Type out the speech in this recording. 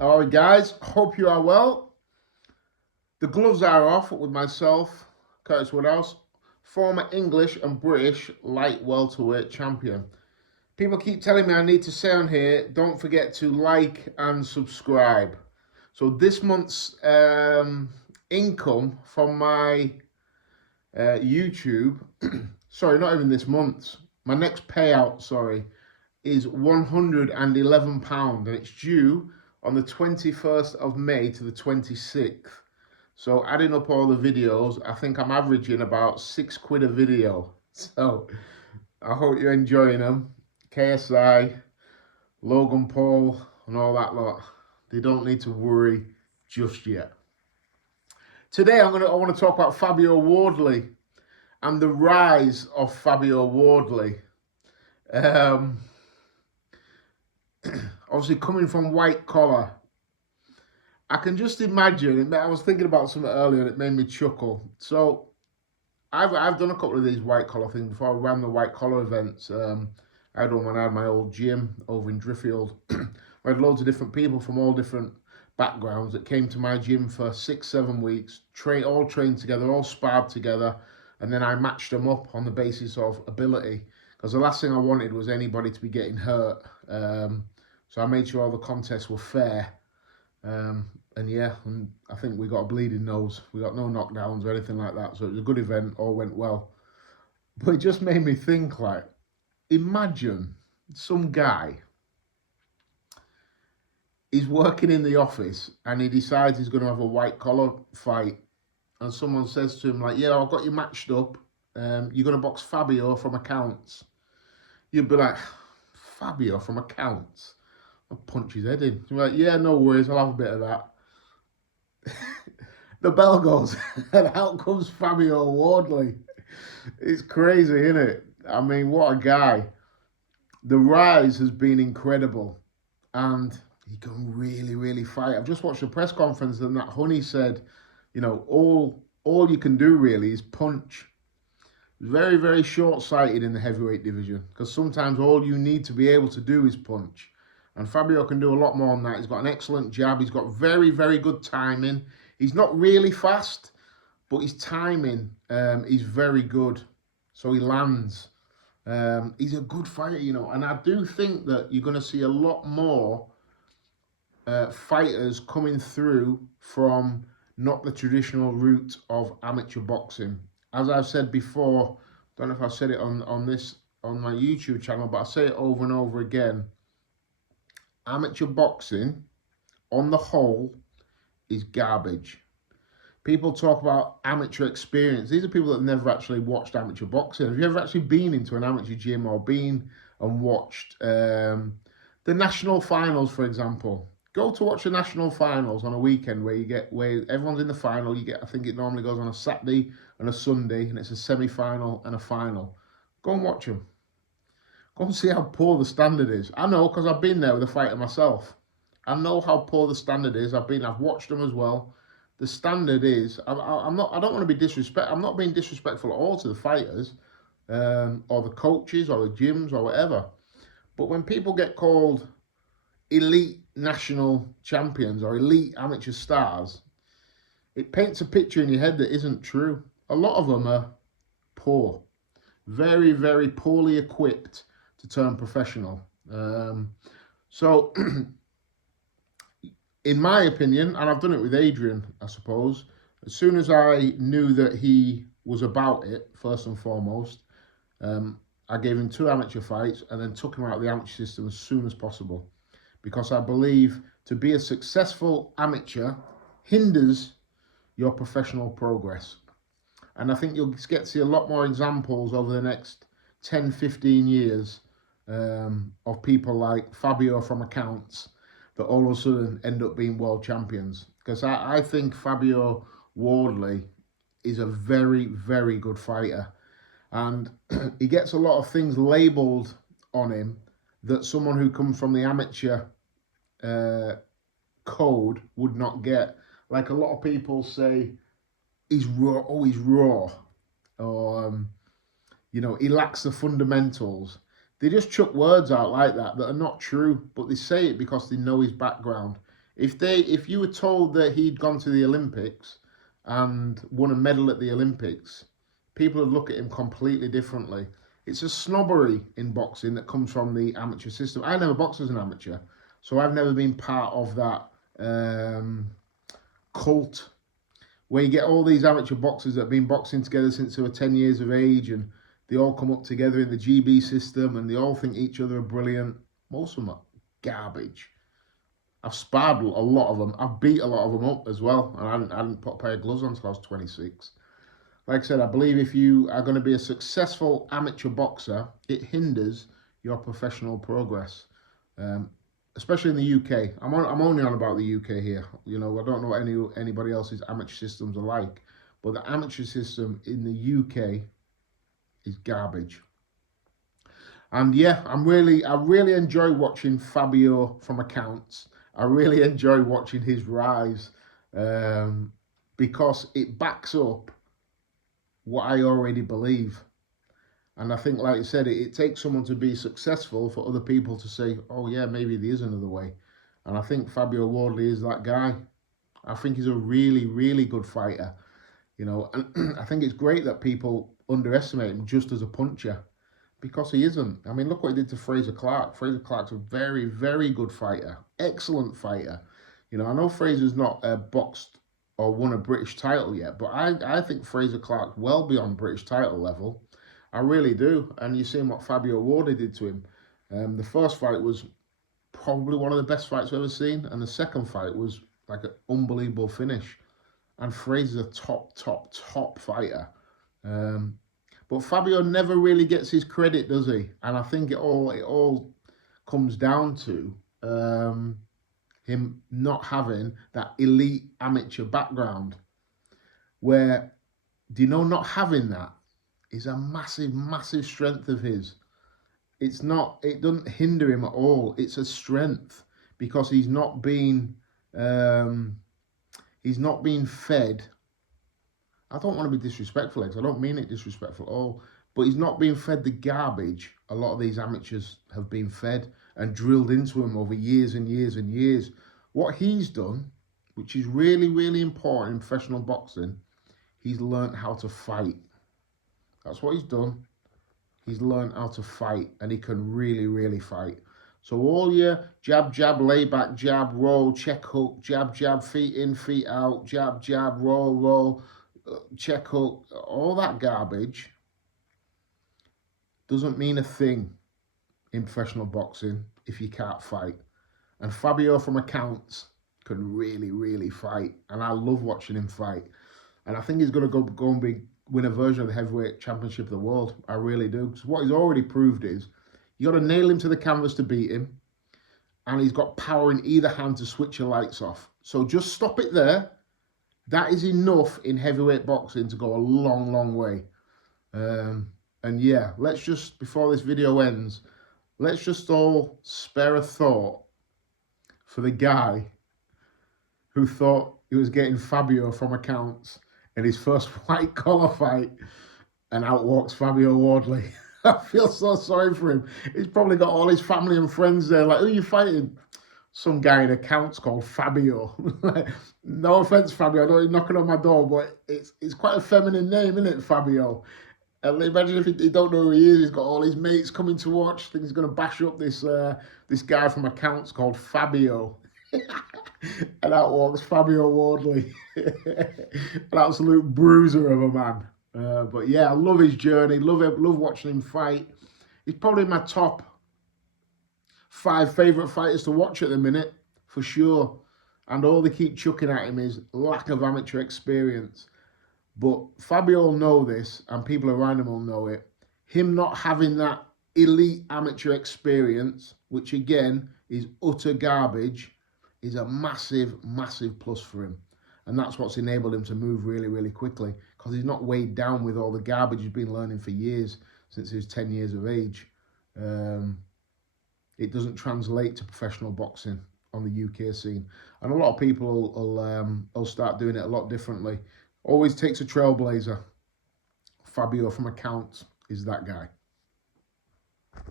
All right, guys, hope you are well. The gloves are off with myself, Curtis Woodhouse, former English and British light welterweight champion. People keep telling me I need to say on here, don't forget to like and subscribe. So this month's income from my YouTube, sorry, not even this month's, my next payout, sorry, is £111 and it's due on the 21st of May to the 26th. So adding up all the videos, I think I'm averaging about £6 a video. So I hope you're enjoying them. KSI, Logan Paul and all that lot. They don't need to worry just yet. Today I want to talk about Fabio Wardley and the rise of Fabio Wardley. Obviously coming from white collar, I can just imagine. I was thinking about something earlier and it made me chuckle. So I've done a couple of these white collar things before. I ran the white collar events. I had one when I had my old gym over in Driffield. I had loads of different people from all different backgrounds that came to my gym for 6-7 weeks, all trained together, all sparred together, and then I matched them up on the basis of ability. Because the last thing I wanted was anybody to be getting hurt. So I made sure all the contests were fair. And I think we got a bleeding nose. We got no knockdowns or anything like that. So it was a good event, all went well. But it just made me think, like, imagine some guy is working in the office and he decides he's going to have a white collar fight. And someone says to him, like, yeah, I've got you matched up. You're going to box Fabio from accounts. You'd be like, Fabio from accounts? I'll punch his head in. You're like, yeah, no worries, I'll have a bit of that. The bell goes, and out comes Fabio Wardley. It's crazy, isn't it? I mean, what a guy. The rise has been incredible, and he can really, really fight. I've just watched a press conference, and that Honey said, you know, all you can do really is punch. Very, very short-sighted in the heavyweight division, because sometimes all you need to be able to do is punch. And Fabio can do a lot more than that. He's got an excellent jab. He's got very, very good timing. He's not really fast, but his timing is very good. So he lands. He's a good fighter, you know. And I do think that you're going to see a lot more fighters coming through from not the traditional route of amateur boxing. As I've said before, I don't know if I've said it on my YouTube channel, but I say it over and over again. Amateur boxing, on the whole, is garbage. People talk about amateur experience. These are people that have never actually watched amateur boxing. Have you ever actually been into an amateur gym or been and watched the national finals, for example? Go to watch the national finals on a weekend where everyone's in the final. I think it normally goes on a Saturday and a Sunday, and it's a semi-final and a final. Go and watch them. Go and see how poor the standard is. I know, because I've been there with a fighter myself. I know how poor the standard is. I've watched them as well. The standard is, I don't want to be disrespectful. I'm not being disrespectful at all to the fighters, or the coaches, or the gyms, or whatever. But when people get called elite national champions or elite amateur stars, it paints a picture in your head that isn't true. A lot of them are poor, very, very poorly equipped to turn professional. So, in my opinion, and I've done it with Adrian, I suppose, as soon as I knew that he was about it, first and foremost, I gave him 2 amateur fights and then took him out of the amateur system as soon as possible. Because I believe to be a successful amateur hinders your professional progress. And I think you'll get to see a lot more examples over the next 10, 15 years of people like Fabio from accounts that all of a sudden end up being world champions. Because I think Fabio Wardley is a very, very good fighter. And he gets a lot of things labelled on him that someone who comes from the amateur code would not get. Like a lot of people say, he's raw, or you know, he lacks the fundamentals. They just chuck words out like that are not true, but they say it because they know his background. If you were told that he'd gone to the Olympics and won a medal at the Olympics, people would look at him completely differently. It's a snobbery in boxing that comes from the amateur system. I never boxed as an amateur, so I've never been part of that cult where you get all these amateur boxers that have been boxing together since they were 10 years of age, and they all come up together in the GB system and they all think each other are brilliant. Most of them are garbage. I've sparred a lot of them. I've beat a lot of them up as well, and I hadn't put a pair of gloves on until I was 26. Like I said, I believe if you are going to be a successful amateur boxer, it hinders your professional progress, especially in the UK. I'm only on about the UK here. You know, I don't know what anybody else's amateur systems are like, but the amateur system in the UK is garbage. And yeah, I really enjoy watching Fabio from accounts. I really enjoy watching his rise because it backs up what I already believe. And I think, like I said, it takes someone to be successful for other people to say, oh yeah, maybe there is another way. And I think Fabio Wardley is that guy. I think he's a really, really good fighter. You know, and I think it's great that people underestimate him just as a puncher, because he isn't. I mean, look what he did to Fraser Clark. Fraser Clark's a very, very good fighter. Excellent fighter. You know, I know Fraser's not boxed or won a British title yet, but I think Fraser Clark's well beyond British title level. I really do. And you've seen what Fabio Wardley did to him. The first fight was probably one of the best fights I've ever seen. And the second fight was like an unbelievable finish. And Fraser's a top fighter. But Fabio never really gets his credit, does he? And I think it all comes down to him not having that elite amateur background. Where, do you know, not having that is a massive strength of his. It doesn't hinder him at all. It's a strength because he's not being fed. I don't want to be disrespectful, because I don't mean it disrespectful at all, but he's not being fed the garbage a lot of these amateurs have been fed and drilled into him over years and years and years. What he's done, which is really, really important in professional boxing, he's learned how to fight. That's what he's done. He's learned how to fight, and he can really, really fight. So all your jab, lay back, jab, roll, check hook, jab, feet in, feet out, jab, roll, check hook, all that garbage doesn't mean a thing in professional boxing if you can't fight. And Fabio from accounts can really, really fight, and I love watching him fight. And I think he's going to go and win a version of the heavyweight championship of the world. I really do. Because what he's already proved is you got to nail him to the canvas to beat him, and he's got power in either hand to switch your lights off. So just stop it there. That is enough in heavyweight boxing to go a long, long way. And yeah, let's just, before this video ends, let's just all spare a thought for the guy who thought he was getting Fabio from accounts in his first white collar fight and outwalks Fabio Wardley. I feel so sorry for him. He's probably got all his family and friends there, like, who are you fighting? Some guy in accounts called Fabio. No offense, Fabio, I know you're knocking on my door, but it's quite a feminine name, isn't it, Fabio? And imagine if he don't know who he is. He's got all his mates coming to watch. I think he's going to bash up this guy from accounts called Fabio. And out walks Fabio Wardley. An absolute bruiser of a man. But yeah, I love his journey. Love watching him fight. He's probably my top 5 favourite fighters to watch at the minute, for sure. And all they keep chucking at him is lack of amateur experience. But Fabio will know this, and people around him will know it. Him not having that elite amateur experience, which again is utter garbage, is a massive plus for him. And that's what's enabled him to move really, really quickly, because he's not weighed down with all the garbage he's been learning for years, since he was 10 years of age. It doesn't translate to professional boxing on the UK scene. And a lot of people will start doing it a lot differently. Always takes a trailblazer. Fabio from accounts is that guy.